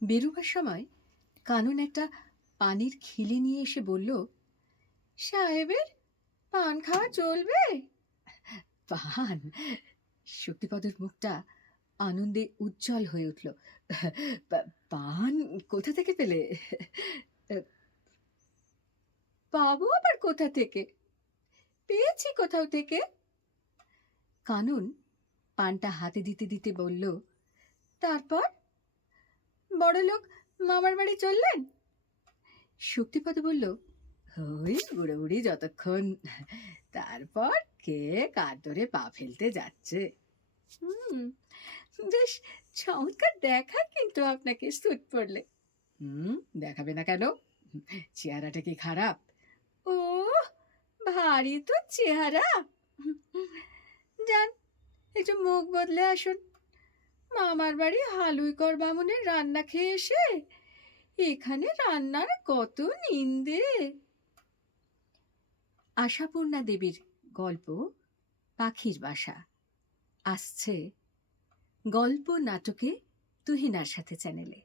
বেরোবার সময় কানন একটা পানের খিলি নিয়ে এসে বলল, সাহেবের পান খাওয়া চলবে? পান? শক্তিপদর মুখটা আনন্দে উজ্জ্বল হয়ে উঠল। পান কোথা থেকে পেলে? পাবো আবার কোথা থেকে? পেয়েছি কোথাও থেকে। কানন পানটা হাতে দিতে দিতে বলল, তারপর বড়লোক মামার বাড়ি চললেন? শক্তিপদ বলল, ওই বুড়ো বুড়ি যতক্ষণ, তারপর কে কার ধরে পা ফেলতে যাচ্ছে। হুম, বেশ চমৎকার দেখায় কিন্তু আপনাকে স্যুট পরলে। দেখাবে না কেন? চেহারাটা কি খারাপ? ও, ভারী তো চেহারা। যান, একটু মুখ বদলে আসুন। মামার বাড়ি হালুইকর বামুনের রান্না খেয়ে এসে এখানে রান্নার কত নিন্দে। আশাপূর্ণা দেবীর গল্প পাখির বাসা আসছে গল্প নাটকে তুহিনার সাথে চ্যানেলে।